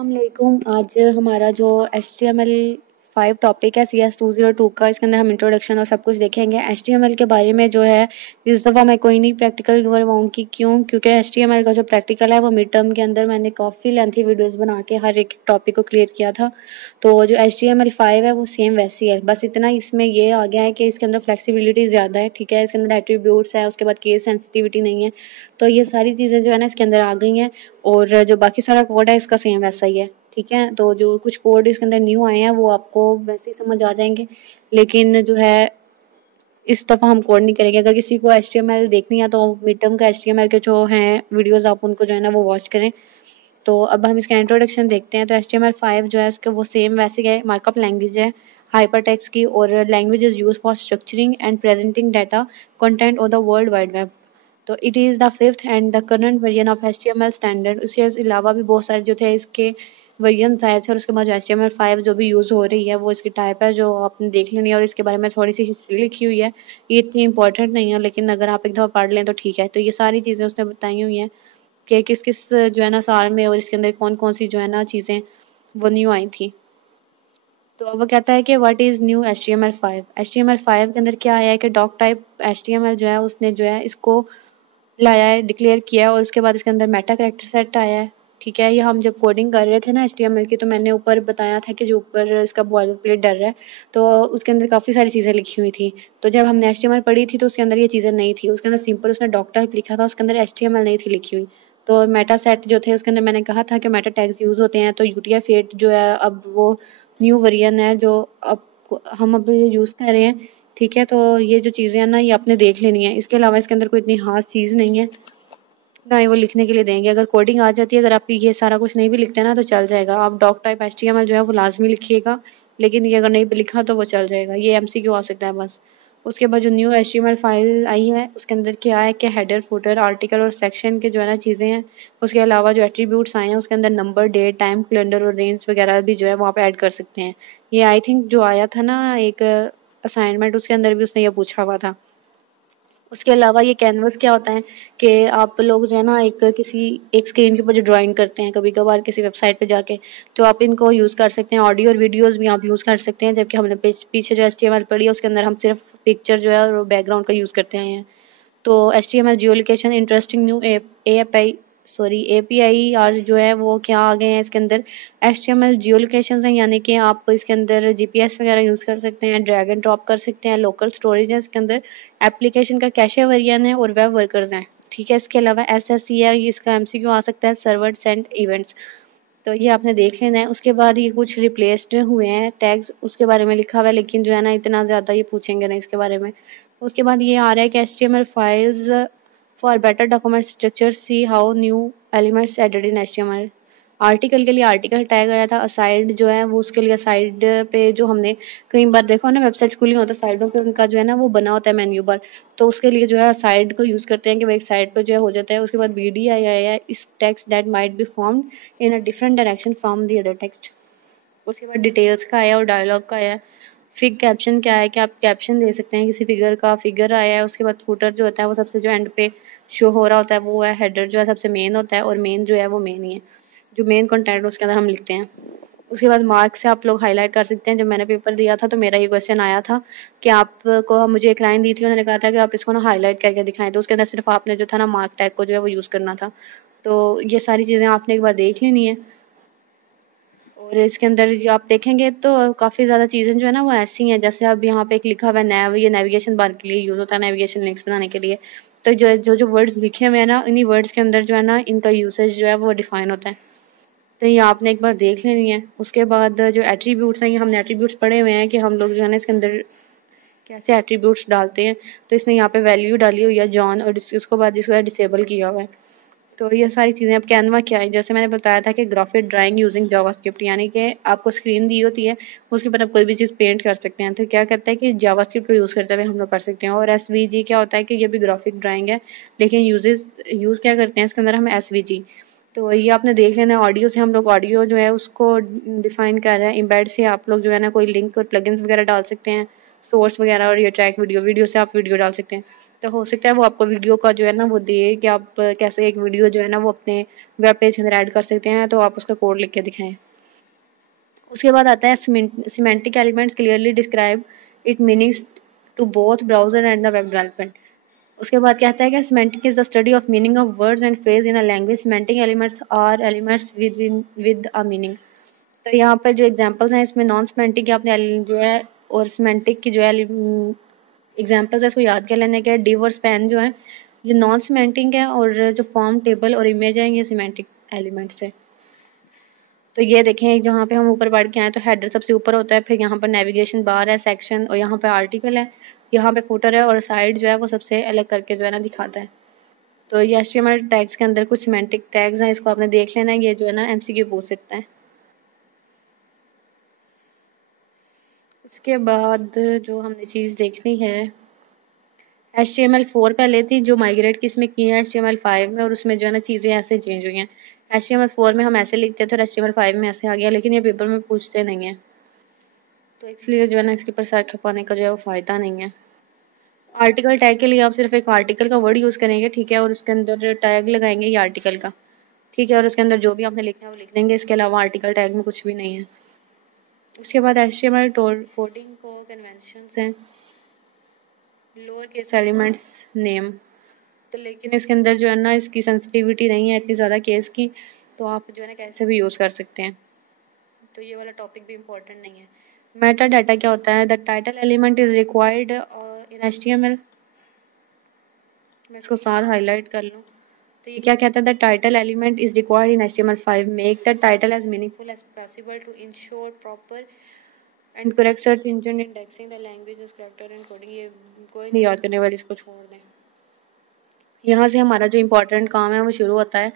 अस्सलामुअलैकुम। आज हमारा जो HTML5 टॉपिक है CS202 का, इसके अंदर हम इंट्रोडक्शन और सब कुछ देखेंगे। HTML के बारे में जो है इस दफ़ा मैं कोई नहीं प्रैक्टिकल करवाऊँगी। क्योंकि HTML का जो प्रैक्टिकल है वो मिड टर्म के अंदर मैंने काफ़ी लेंथी वीडियोस बना के हर एक टॉपिक को क्लियर किया था। तो जो HTML5 है वो सेम वैसी है, बस इतना इसमें ये आ गया है कि इसके अंदर फ्लेक्सिबिलिटी ज़्यादा है। ठीक है, इसके अंदर एट्रीब्यूट्स है, उसके बाद केस सेंसिटिविटी नहीं है। तो ये सारी चीज़ें जो है ना इसके अंदर आ गई हैं, और जो बाकी सारा कोड है इसका सेम वैसा ही है। ठीक है, तो जो कुछ कोड इसके अंदर न्यू आए हैं वो आपको वैसे ही समझ आ जाएंगे, लेकिन जो है इस दफ़ा हम कोड नहीं करेंगे। अगर किसी को HTML देखनी है तो मिड टर्म का HTML के जो हैं वीडियोस आप उनको जो है ना वो वॉच करें। तो अब हम इसका इंट्रोडक्शन देखते हैं। तो HTML5 जो है उसके वो सेम वैसे है, मार्कअप लैंग्वेज है हाइपरटेक्स्ट की, और language is used for structuring and presenting data content on the world wide web. तो it is the fifth and the current version of HTML standard. उसके अलावा भी बहुत सारे जो थे इसके वर्जन आए थे, और उसके बाद जो HTML5 जो भी यूज़ हो रही है वो इसकी टाइप है जो आपने देख लेनी है, और इसके बारे में थोड़ी सी हिस्ट्री लिखी हुई है। ये इतनी इंपॉर्टेंट नहीं है, लेकिन अगर आप एक दफ़ा पढ़ लें तो ठीक है। तो ये सारी चीज़ें उसने बताई हुई हैं कि किस किस जो है ना साल में, और इसके अंदर कौन कौन सी जो है ना चीज़ें वो न्यू आई थी। तो अब वो कहता है कि what is new HTML5। HTML5 के अंदर क्या आया है कि डॉक टाइप HTML जो है उसने जो है इसको लाया है, डिक्लेयर किया है, और उसके बाद इसके अंदर मेटा कैरेक्टर सेट आया है। ठीक है, ये हम जब कोडिंग कर रहे थे ना HTML की, तो मैंने ऊपर बताया था कि जो ऊपर इसका बॉयलर प्लेट डर है, तो उसके अंदर काफ़ी सारी चीज़ें लिखी हुई थी। तो जब हमने HTML पढ़ी थी तो उसके अंदर ये चीज़ें नहीं थी, उसके अंदर सिंपल उसने डॉक टाइप लिखा था, उसके अंदर HTML नहीं थी लिखी हुई। तो मेटा सेट जो थे उसके अंदर मैंने कहा था कि मेटा टैग्स यूज़ होते हैं। तो UTF-8 जो है अब वो न्यू वर्जन है जो अब हम अब यूज़ कर रहे हैं। ठीक है, तो ये जो चीज़ें हैं ना ये आपने देख लेनी है। इसके अलावा इसके अंदर कोई इतनी ख़ास चीज़ नहीं है, ना ही वो लिखने के लिए देंगे। अगर कोडिंग आ जाती है, अगर आप ये सारा कुछ नहीं भी लिखते ना तो चल जाएगा। आप डॉक टाइप HTML जो है वो लाजमी लिखिएगा, लेकिन ये अगर नहीं भी लिखा तो वो चल जाएगा। ये MCQ आ सकता है बस। उसके बाद जो न्यू HTML फाइल आई है उसके अंदर क्या है कि हेडर, फुटर, आर्टिकल और सेक्शन के जो है ना चीज़ें हैं। उसके अलावा जो एट्रीब्यूट्स आए हैं उसके अंदर नंबर, डेट, टाइम, कैलेंडर और रेंज वगैरह भी जो है वहाँ पे ऐड कर सकते हैं। ये आई थिंक जो आया था ना एक असाइनमेंट, उसके अंदर भी उसने ये पूछा हुआ था। उसके अलावा ये कैनवस क्या होता है कि आप लोग जो है ना एक स्क्रीन के ऊपर जो ड्राइंग करते हैं कभी कभार किसी वेबसाइट पे जाके, तो आप इनको यूज़ कर सकते हैं। ऑडियो और वीडियोस भी आप यूज़ कर सकते हैं, जबकि हमने पीछे जो HTML पढ़ी है उसके अंदर हम सिर्फ पिक्चर जो है और बैकग्राउंड का यूज़ करते हैं। तो HTML geolocation interesting new API और जो है वो क्या आ गए हैं इसके अंदर। HTML जियोलोकेशन हैं, यानी कि आप इसके अंदर GPS वगैरह यूज़ कर सकते हैं, ड्रैग एंड ड्रॉप कर सकते हैं, लोकल स्टोरेज है इसके अंदर, एप्लीकेशन का कैशे वेरिएंट है, और वेब वर्कर्स हैं। ठीक है, इसके अलावा SSE है, इसका MCQ आ सकता है, सर्वर सेंड इवेंट्स। तो ये आपने देख लेना है। उसके बाद ये कुछ रिप्लेस्ड हुए हैं टैग्स, उसके बारे में लिखा हुआ है, लेकिन जो है ना इतना ज़्यादा ये पूछेंगे नहीं इसके बारे में। उसके बाद ये आ रहा है कि HTML files for better document structure, see how new elements added in HTML। Article के लिए आर्टिकल टैग आया था, असाइड जो है वो उसके लिए साइड पे जो हमने कई बार देखा हो ना वेबसाइट्स खुली होती है साइडों पे उनका जो है ना वो बना होता है मेन्यू बार, तो उसके लिए जो है साइड को यूज़ करते हैं कि वो एक साइड पर जो है हो जाता है। उसके बाद BD आया है, इस text that might be formed in a different direction from the other text. उसके बाद डिटेल्स का आया और डायलॉग का आया। फिग कैप्शन क्या है कि आप कैप्शन दे सकते हैं किसी फिगर का, फिगर आया है। उसके बाद फुटर जो होता है वो सबसे जो एंड पे शो हो रहा होता है वो है। हेडर जो है सबसे मेन होता है, और मेन जो है वो मेन ही है, जो मेन कंटेंट उसके अंदर हम लिखते हैं। उसके बाद मार्क से आप लोग हाईलाइट कर सकते हैं। जब मैंने पेपर दिया था तो मेरा ये क्वेश्चन आया था कि आपको मुझे एक लाइन दी थी, उन्होंने कहा था कि आप इसको ना हाईलाइट करके दिखाएं, तो उसके अंदर सिर्फ आपने जो था ना मार्क टैग को जो है वो यूज़ करना था। तो ये सारी चीज़ें आपने एक बार देख लेनी है। और इसके अंदर जो आप देखेंगे तो काफ़ी ज़्यादा चीज़ें जो है ना वो ऐसी हैं, जैसे अब यहाँ पे एक लिखा हुआ है नैव, ये नेविगेशन बार के लिए यूज़ होता है, नेविगेशन लिंक्स बनाने के लिए। तो जो वर्ड्स लिखे हुए हैं ना इन्हीं वर्ड्स के अंदर जो है ना इनका यूसेज जो है वो डिफाइन होता है। तो ये आपने एक बार देख लेनी है। उसके बाद जो एट्रीब्यूट्स हैं, ये हमने एट्रीब्यूट्स पढ़े हुए हैं कि हम लोग जो है ना इसके अंदर कैसे एट्रीब्यूट्स डालते हैं। तो इसने यहाँ पे वैल्यू डाली हुई है जॉन, और उसके बाद जिसको है डिसेबल किया हुआ है। तो ये सारी चीज़ें। अब कैनवा क्या है, जैसे मैंने बताया था कि ग्राफिक ड्राइंग यूजिंग जावास्क्रिप्ट, यानी कि आपको स्क्रीन दी होती है उसके ऊपर आप कोई भी चीज़ पेंट कर सकते हैं। तो क्या करता है कि जावास्क्रिप्ट को यूज़ करते हुए हम लोग कर सकते हैं। और SVG क्या होता है कि ये भी ग्राफिक ड्राइंग है, लेकिन यूज़ क्या करते हैं इसके अंदर हम SVG। तो ये आपने देख लेना है। ऑडियो से हम लोग ऑडियो जो है उसको डिफाइन कर रहे हैं। इम्बेड से आप लोग जो है ना कोई लिंक और प्लगइन्स वगैरह डाल सकते हैं। सोर्स वगैरह और ये ट्रैक वीडियो से आप वीडियो डाल सकते हैं। तो हो सकता है वो आपको वीडियो का जो है ना वो दे कि आप कैसे एक वीडियो जो है ना वो अपने वेब पेज के अंदर ऐड कर सकते हैं, तो आप उसका कोड लिख के दिखाएं। उसके बाद आता है semantic elements clearly describe it meanings to both browser and the web development. उसके बाद कहता है कि semantic is the study of meaning of words and phrase in a language. Semantic elements are elements with a meaning. तो यहाँ पर जो examples हैं इसमें नॉन सिमेंटिक के आपने जो है और सिमेंटिक की जो है एग्जांपल्स है इसको याद कर लेने के। डिव और स्पैन जो है ये नॉन सिमेंटिक है और जो फॉर्म टेबल और इमेज है ये सिमेंटिक एलिमेंट्स है। तो ये देखें जहाँ पे हम ऊपर बढ़ के आए तो हेडर सबसे ऊपर होता है, फिर यहाँ पर नेविगेशन बार है, सेक्शन, और यहाँ पे आर्टिकल है, यहाँ पे फुटर है, और साइड जो है वो सबसे अलग करके जो है ना दिखाता है। तो ये HTML टैग्स के अंदर कुछ सिमेंटिक टैग्स हैं, इसको आपने देख लेना है, ये जो है ना MCQ पूछ सकता है। इसके बाद जो हमने चीज़ देखनी है HTML4 पहले थी जो माइग्रेट किस में की है HTML5 में, और उसमें जो है ना चीज़ें ऐसे चेंज हुई हैं। HTML4 में हम ऐसे लिखते थे और HTML5 में ऐसे आ गया, लेकिन ये पेपर में पूछते नहीं हैं, तो इसलिए जो है ना इसके ऊपर सर खपाने का जो है वो फ़ायदा नहीं है। आर्टिकल टैग के लिए आप सिर्फ एक आर्टिकल का वर्ड यूज़ करेंगे, ठीक है, और उसके अंदर टैग लगाएंगे ये आर्टिकल का, ठीक है, और उसके अंदर जो भी आपने लिखना है वो लिख देंगे। इसके अलावा आर्टिकल टैग में कुछ भी नहीं है। उसके बाद HTML कोडिंग को कन्वेंशंस हैं, लोअर केस एलिमेंट्स नेम, तो लेकिन इसके अंदर जो है ना इसकी सेंसिटिविटी नहीं है इतनी ज़्यादा केस की, तो आप जो है ना कैसे भी यूज़ कर सकते हैं, तो ये वाला टॉपिक भी इम्पोर्टेंट नहीं है। मेटा डाटा क्या होता है? The title element is required in HTML। मैं इसको साथ हाईलाइट कर लूँ तो ये क्या कहता है? The title element is required in HTML5। Make the title as meaningful as possible to ensure proper and correct search engine indexing the language character and coding. ये कोई नहीं याद करने वाली, इसको छोड़ दें। यहाँ से हमारा जो इम्पोर्टेंट काम है वो शुरू होता है।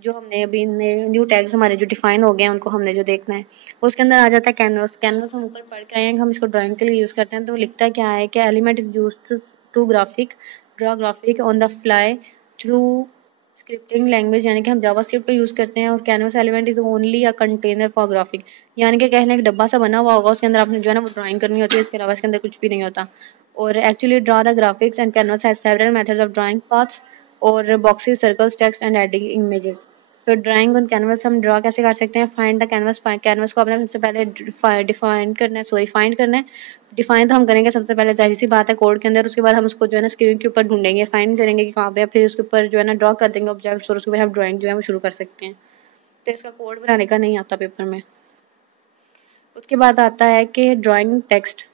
जो हमने अभी न्यू टैग्स हमारे जो डिफाइन हो गए हैं उनको हमने जो देखना है, उसके अंदर आ जाता है कैनवस। कैनवस हम ऊपर पढ़ के आए हैं, हम इसको ड्राइंग के लिए यूज़ करते हैं। तो लिखता क्या है कि element is use to draw graphic on the fly through scripting language, यानी कि हम जावास्क्रिप्ट का यूज़ करते हैं। और canvas element is only a container for graphic, यानी कि कहने एक डब्बा सा बना हुआ होगा, उसके अंदर आपने जो है ना वो ड्राइंग करनी होती है, इसके अलावा इसके अंदर कुछ भी नहीं होता। और actually draw the graphics and canvas has several methods of drawing paths और boxes, circles, text and adding images. तो ड्राइंग ऑन कैनवस हम ड्रा कैसे कर सकते हैं? Find the canvas. कैनवस को आपने सबसे पहले डिफाइन करना है, फाइंड करना है। डिफाइन तो हम करेंगे सबसे पहले, जाहिर सी बात है, कोड के अंदर। उसके बाद हम उसको जो है ना स्क्रीन के ऊपर ढूंढेंगे, फाइंड करेंगे कि कहाँ पे है, फिर उसके ऊपर जो है ना ड्रॉ कर देंगे ऑब्जेक्ट्स, और उसके बाद हम ड्राइंग जो है वो शुरू कर सकते हैं। तो इसका कोड बनाने का नहीं आता पेपर में। उसके बाद आता है कि ड्राइंग टेक्स्ट,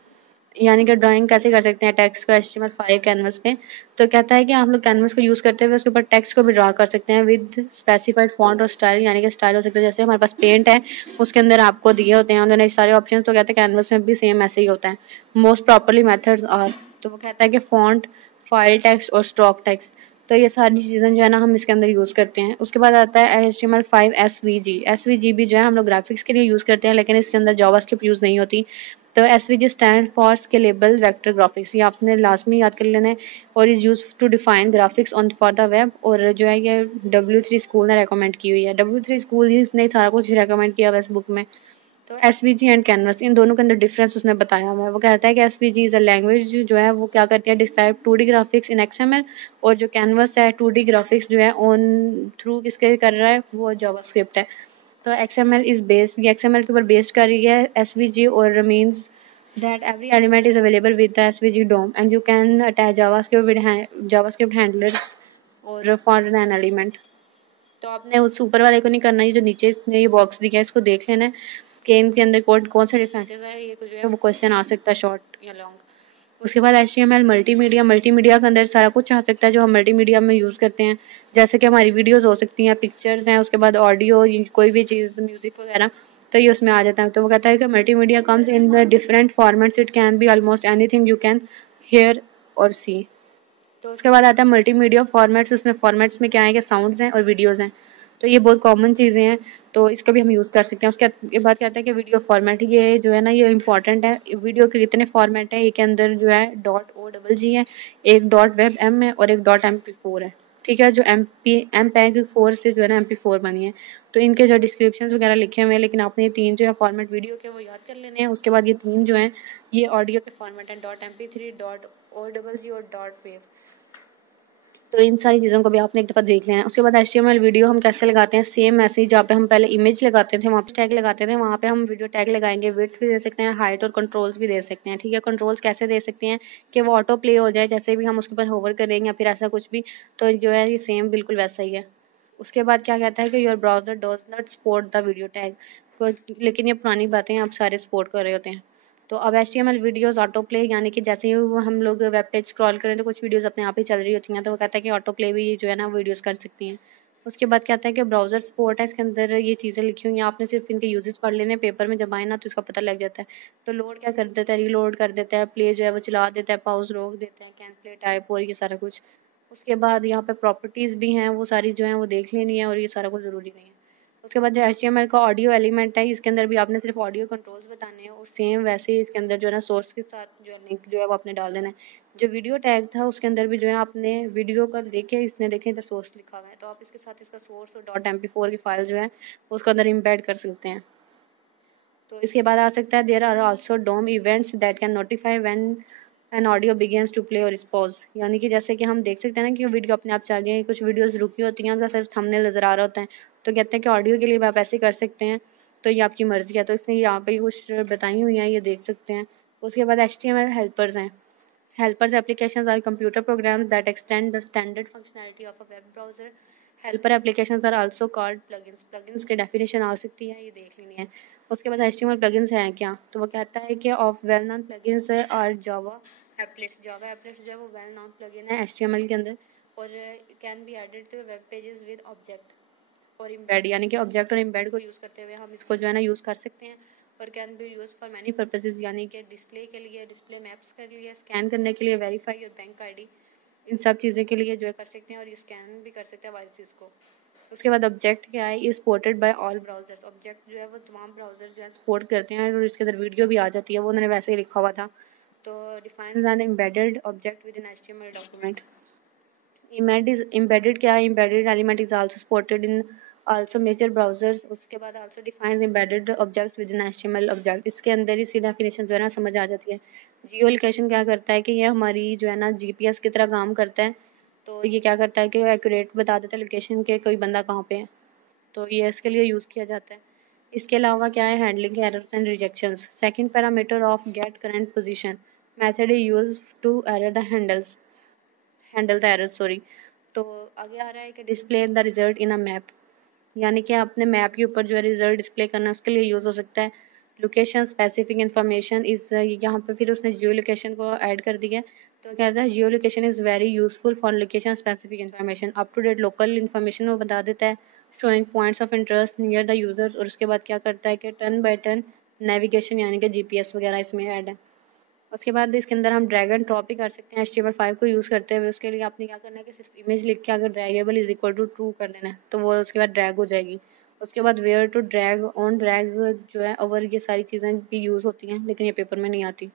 यानी कि ड्राइंग कैसे कर सकते हैं टेक्स्ट को HTML5 कैनवस पे। तो कहता है कि हम लोग कैनवस को यूज़ करते हुए उसके ऊपर टेक्स्ट को भी ड्रा कर सकते हैं विद स्पेसिफाइड फॉन्ट और स्टाइल, यानी कि स्टाइल हो सकता है जैसे हमारे पास पेंट है उसके अंदर आपको दिए होते हैं उन्होंने सारे ऑप्शन, तो कहते हैं कैनवस में भी सेम ऐसे ही होता है। मोस्ट प्रॉपरली मेथड्स आर, तो वो कहता है कि फॉन्ट, फाइल टेक्स्ट और स्टॉक टेक्स्ट, तो ये सारी चीज़ें जो है ना हम इसके अंदर यूज़ करते हैं। उसके बाद आता है HTML5 SVG भी जो है हम लोग ग्राफिक्स के लिए यूज़ करते हैं, लेकिन इसके अंदर जावास्क्रिप्ट यूज़ नहीं होती। तो SVG stand for scalable vector graphics, ये आपने लास्ट में याद कर लेना है। और is use to define graphics on for the web, और जो है ये W3 स्कूल ने रेकमेंड की हुई है। W3 स्कूल ही इसने सारा कुछ रेकमेंड किया हुआ इस बुक में। तो SVG एंड कैनवस, इन दोनों के अंदर डिफरेंस उसने बताया हुआ है। वो कहता है कि SVG इज़ अ लैंग्वेज जो है वो क्या करती है, डिस्क्राइब 2D ग्राफिक्स इन XML, और जो कैनवस है 2D ग्राफिक्स जो है ऑन थ्रू किसके कर रहा है, वो जावास्क्रिप्ट है। तो XML इज़ बेस्ड, ये XML के ऊपर बेस्ड कर रही है SVG, और means that every element is available with the SVG DOM and you can attach JavaScript with JavaScript handlers और for an element। तो आपने उस ऊपर वाले को नहीं करना, ये जो नीचे इसने ये बॉक्स दिया है इसको देख लेना है कि इनके अंदर कौन से डिफरेंसेस है, ये जो है वो क्वेश्चन आ सकता है शॉर्ट या लॉन्ग। उसके बाद HTML मल्टीमीडिया के अंदर सारा कुछ आ सकता है जो हम मल्टीमीडिया में यूज़ करते हैं, जैसे कि हमारी वीडियोज़ हो सकती हैं, पिक्चर्स हैं, उसके बाद ऑडियो, कोई भी चीज़, म्यूज़िक वगैरह, तो ये उसमें आ जाता है। तो वो कहता है कि multimedia comes in the different formats, it can be almost anything you can hear और सी। तो उसके बाद आता है मल्टीमीडिया फॉर्मेट्स, उसमें फॉर्मेट्स में क्या है कि साउंड्स हैं और वीडियोज़ हैं, तो ये बहुत कॉमन चीज़ें हैं, तो इसका भी हम यूज़ कर सकते हैं। उसके बाद कहता है कि वीडियो फॉर्मेट, ये जो है ना ये इंपॉर्टेंट है। वीडियो के कितने फॉर्मेट हैं, एक के अंदर जो है .OGG है, एक .WebM है और एक .MP4 है। ठीक है, जो MP4 से जो है ना MP4 बनी है। तो इनके जो डिस्क्रिप्शन वगैरह लिखे हुए हैं, लेकिन आपने ये 3 जो है फॉर्मेट वीडियो के वो याद कर लेने हैं। उसके बाद ये 3 जो हैं ये ऑडियो के फॉर्मेट हैं .mp3 .owg और .wav। तो इन सारी चीज़ों को भी आपने एक दफ़ा देख लेना है। उसके बाद HTML वीडियो हम कैसे लगाते हैं, सेम ऐसे ही जहाँ पे हम पहले इमेज लगाते थे वहाँ पे टैग लगाते थे, वहाँ पे हम वीडियो टैग लगाएंगे। विड्थ भी दे सकते हैं, हाइट और कंट्रोल्स भी दे सकते हैं। ठीक है, कंट्रोल्स कैसे दे सकते हैं कि वो ऑटो प्ले हो जाए, जैसे भी हम उसके ऊपर होवर करेंगे या फिर ऐसा कुछ भी, तो जो है ये सेम बिल्कुल वैसा ही है। उसके बाद क्या कहता है कि your browser does not support the video tag, लेकिन ये पुरानी बातें आप सारे सपोर्ट कर रहे होते हैं। तो अब HTML वीडियोस ऑटो प्ले, यानी कि जैसे ही वो हम लोग वेब पेज स्क्रॉल करें तो कुछ वीडियोस अपने आप ही चल रही होती हैं, तो वो कहता है कि ऑटो प्ले भी जो है ना वीडियोस कर सकती हैं। उसके बाद कहता है कि ब्राउज़र सपोर्ट है, इसके अंदर ये चीज़ें लिखी हुई हैं, आपने सिर्फ इनके यूजेस पढ़ लेने, पेपर में जब आए ना तो इसका पता लग जाता है। तो लोड क्या कर देता है, रीलोड कर देता है, प्ले जो है वो चला देता है, पॉज रोक देता है, कैन प्ले टाइप और ये सारा कुछ। उसके बाद यहाँ पे प्रॉपर्टीज़ भी हैं, वो सारी जो हैं वो देख लेनी है और ये सारा कुछ ज़रूरी नहीं है। उसके बाद जो HTML का ऑडियो एलिमेंट है, इसके अंदर भी आपने सिर्फ ऑडियो कंट्रोल्स बताने हैं और सेम वैसे ही इसके अंदर जो है ना सोर्स के साथ जो है लिंक जो है वो आपने डाल देना है। जो वीडियो टैग था उसके अंदर भी जो है आपने वीडियो का देखे, इसने देखे इधर सोर्स लिखा हुआ है, तो आप इसके साथ इसका सोर्स और .mp4 की फाइल जो है वो उसके अंदर इम्बेड कर सकते हैं। तो इसके बाद आ सकता है there are also DOM events that can notify when an audio begins to play और इज पॉज, यानी कि जैसे कि हम देख सकते हैं ना कि वीडियो अपने आप चल रही है, कुछ वीडियोस रुकी होती हैं, उनका सिर्फ थंबनेल नज़र आ रहा होता है। तो कहते हैं कि ऑडियो के लिए भी आप ऐसे कर सकते हैं, तो ये आपकी मर्ज़ी है। तो इसने यहाँ पे कुछ बताई हुई हैं, ये देख सकते हैं। उसके बाद HTML हेल्पर्स हैं। Helpers applications are computer programs that extend the standard functionality of a web browser. Helper applications are also called plugins. Plugins की definition आ सकती है, ये देख लेनी है। उसके बाद HTML plugins हैं क्या, तो वो कहता है कि of well known plugins are Java applets. Java applets जो है वो well known plugin है HTML के अंदर और can be added to web pages with object और इम्बेड, यानी कि ऑब्जेक्ट और इम्बेड को यूज़ करते हुए हम इसको जो है ना यूज़ कर सकते हैं। और can be use for many purposes, यानी कि डिस्प्ले के लिए, डिस्प्ले मैप्स के लिए, स्कैन करने के लिए, वेरीफाई और बैंक आईडी, इन सब चीज़ों के लिए जो है कर सकते हैं और ये स्कैन भी कर सकते हैं हमारी चीज़ को। उसके बाद ऑब्जेक्ट क्या है, ये supported by all browsers. Object जो है वो तमाम ब्राउजर जो है सपोर्ट करते हैं और इसके अंदर वीडियो भी आ जाती है, वो उन्होंने वैसे ही लिखा हुआ था। तो defines N embedded object with in HTML document. Embedded क्या है, embedded element is also supported in also major browsers। उसके बाद also defines embedded objects within HTML object। इसके अंदर ही इसकी definition जो है ना समझ आ जाती है। जियो लोकेशन क्या करता है कि ये हमारी जो है ना GPS की तरह काम करता है। तो ये क्या करता है कि एक्यूरेट बता देता है लोकेशन के कोई बंदा कहाँ पे है, तो ये इसके लिए यूज़ किया जाता है। इसके अलावा क्या है, handling errors and rejections. Second parameter of get current position method is use to error the handle the error, sorry. तो आगे आ रहा है कि display the result in a map, यानी कि अपने मैप के ऊपर जो है रिजल्ट डिस्प्ले करना उसके लिए यूज़ हो सकता है। लोकेशन स्पेसिफिक इन्फॉर्मेशन इस यहाँ पे फिर उसने जियो लोकेशन को ऐड कर दिया। तो कहता है geo location is very useful for location specific information. Up to date local information वो बता देता है, showing points of interest near the users. और उसके बाद क्या करता है कि टर्न बाय टर्न नेविगेशन, यानी कि GPS वगैरह इसमें ऐड है। उसके बाद इसके अंदर हम ड्रैग एंड ड्रॉप भी कर सकते हैं HTML5 को यूज़ करते हुए। उसके लिए आपने क्या करना है कि सिर्फ इमेज लिख के अगर draggable is equal to true कर देना है तो वो उसके बाद ड्रैग हो जाएगी। उसके बाद where to drag, on drag जो है ओवर, ये सारी चीज़ें भी यूज़ होती हैं लेकिन ये पेपर में नहीं आती।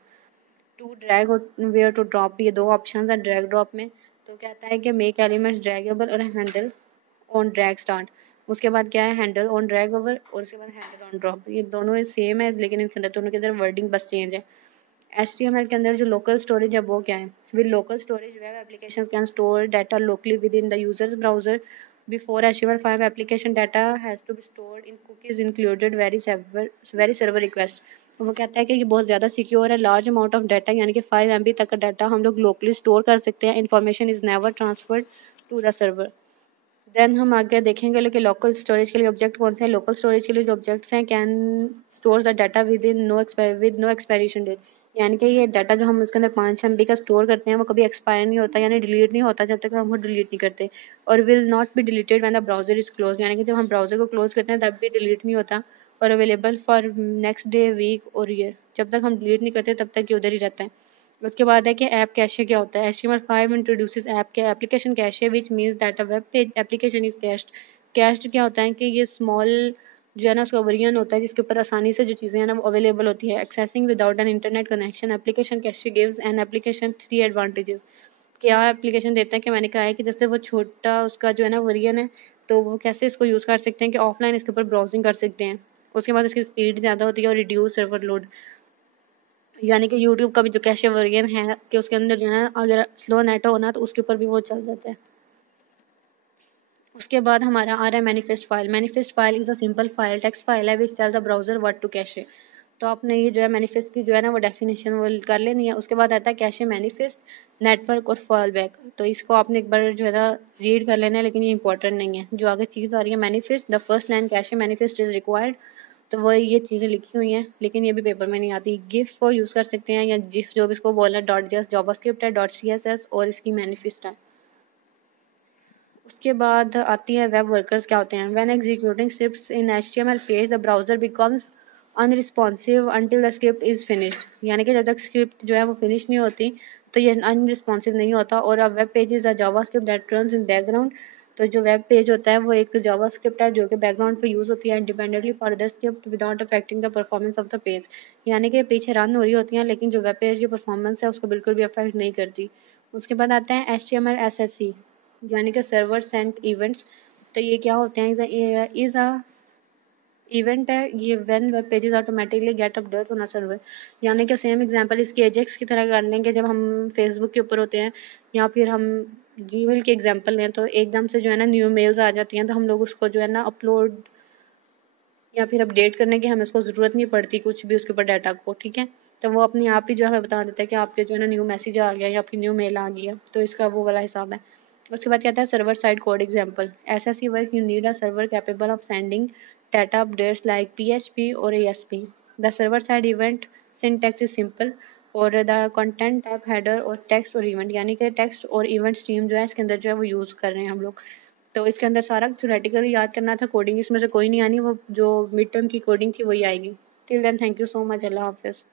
टू ड्रैग और वेयर टू ड्रॉप, ये 2 ऑप्शन हैं ड्रैग ड्रॉप में। तो कहता है कि मेक एलिमेंट्स ड्रैगेबल और हैंडल ऑन ड्रैग स्टार्ट। उसके बाद क्या है, हैंडल ऑन ड्रैग ओवर और उसके बाद हैंडल ऑन ड्रॉप। ये दोनों सेम है लेकिन इनके अंदर दोनों के अंदर वर्डिंग बस चेंज है। HTML के अंदर जो लोकल स्टोरेज है वो क्या है, with local storage web application can store data locally with in the user's browser. Before HTML5 application data has to be stored in cookies included very server request. वो कहता है कि ये बहुत ज़्यादा सिक्योर है। लार्ज अमाउंट ऑफ डाटा, यानी कि 5 MB तक का डाटा हम लोग लोकली स्टोर कर सकते हैं। Information is never transferred to the server. Then हम आगे देखेंगे कि लोकल स्टोरेज के लिए ऑब्जेक्ट कौन से हैं। लोकल स्टोरेज के लिए जो ऑब्जेक्ट्स हैं, can store the data with no expiration date, यानी कि ये डाटा जो हम उसके अंदर 5 MB का स्टोर करते हैं वो कभी एक्सपायर नहीं होता, यानी डिलीट नहीं होता जब तक हम वो डिलीट नहीं करते। और will not be deleted when the browser is close, यानी कि जब हम ब्राउजर को क्लोज करते हैं तब भी डिलीट नहीं होता। और available for next day, week और ईयर, जब तक हम डिलीट नहीं करते तब तक ये उधर ही रहता है। उसके बाद है कि ऐप कैशे क्या होता है। HTML5 इंट्रोड्यूसेस ऐप के application cache which means that a web page application is cached. Cached क्या होता है कि ये स्मॉल जो है ना उसका वेरिएंट होता है जिसके ऊपर आसानी से जो चीज़ें हैं ना वो अवेलेबल होती है। Accessing without an internet connection application cache gives an application 3 advantages. क्या एप्लीकेशन देते हैं कि मैंने कहा है कि जैसे वो छोटा उसका जो है ना वर्जन है, तो वो कैसे इसको यूज़ कर सकते हैं कि ऑफलाइन इसके ऊपर ब्राउजिंग कर सकते हैं। उसके बाद इसकी स्पीड ज़्यादा होती है और रिड्यूस सर्वर लोड, यानी कि यूट्यूब का भी जो कैशे वर्जन है कि उसके अंदर जो है ना अगर स्लो नेट हो ना तो उसके ऊपर भी वो चल जाता है। उसके बाद हमारा आ रहा है manifest file. Manifest file is a simple file, text file है which tell the browser what to cache. तो आपने ये जो है मैनिफेस्ट की जो है ना वो डेफिनेशन वो कर लेनी है। उसके बाद आता है कैशे मैनिफेस्ट, नेटवर्क और फॉल बैक। तो इसको आपने एक बार जो है ना रीड कर लेना है, लेकिन ये इंपॉर्टेंट नहीं है। जो आगे चीज़ आ रही है manifest, the first line cache manifest is required, तो वो ये चीज़ें लिखी हुई हैं लेकिन ये भी पेपर में नहीं आती। गिफ को यूज़ कर सकते हैं या जिफ जो भी इसको बोलना है, डॉट जस्ट जावास्क्रिप्ट है, डॉट CSS और इसकी मैनिफेस्ट है। उसके बाद आती है वेब वर्कर्स क्या होते हैं। When executing scripts in HTML page the browser becomes unresponsive until the script is finished, यानी कि जब तक स्क्रिप्ट जो है वो फिनिश नहीं होती तो ये अनरिस्पॉन्सिव नहीं होता। और अब web page is a JavaScript that runs in background, तो जो वेब पेज होता है वो एक जावास्क्रिप्ट है जो कि बैकग्राउंड पे यूज़ होती है independently for the script without affecting the performance of the page, यानी कि पीछे रन हो रही होती हैं लेकिन जो वेब पेज की परफॉर्मेंस है उसको बिल्कुल भी अफेक्ट नहीं करती। उसके बाद आता है HTML SSE, यानी कि सर्वर सेंट इवेंट्स। तो ये क्या होते हैं, इज़ अ इवेंट है ये when web pages automatically gate updates on a server, यानी कि सेम एग्जांपल इसके एजेक्स की तरह कर लेंगे। जब हम फेसबुक के ऊपर होते हैं या फिर हम जीमेल के एग्जांपल लें तो एकदम से जो है ना न्यू मेल्स आ जाती हैं, तो हम लोग उसको जो है ना अपलोड या फिर अपडेट करने की हमें उसको ज़रूरत नहीं पड़ती कुछ भी उसके ऊपर डाटा को, ठीक है। तो वो अपने आप ही जो हमें बता देता है कि आपके जो है ना न्यू मैसेज आ गया या आपकी न्यू मेल आ गया, तो इसका वो वाला हिसाब है। उसके बाद कहता है server side code example. SSE work you need a server capable of sending data updates like PHP और ASP। The server side event syntax is simple और द कंटेंट टाइप हेडर और टेक्स्ट और इवेंट, यानी कि text और event stream जो है इसके अंदर जो है वो यूज़ कर रहे हैं हम लोग। तो इसके अंदर सारा थ्योरेटिकली याद करना था, कोडिंग इसमें से कोई नहीं आनी, वो जो मिड टर्म की कोडिंग थी वही आएगी। Till then thank you so much, अल्लाह हाफिज़।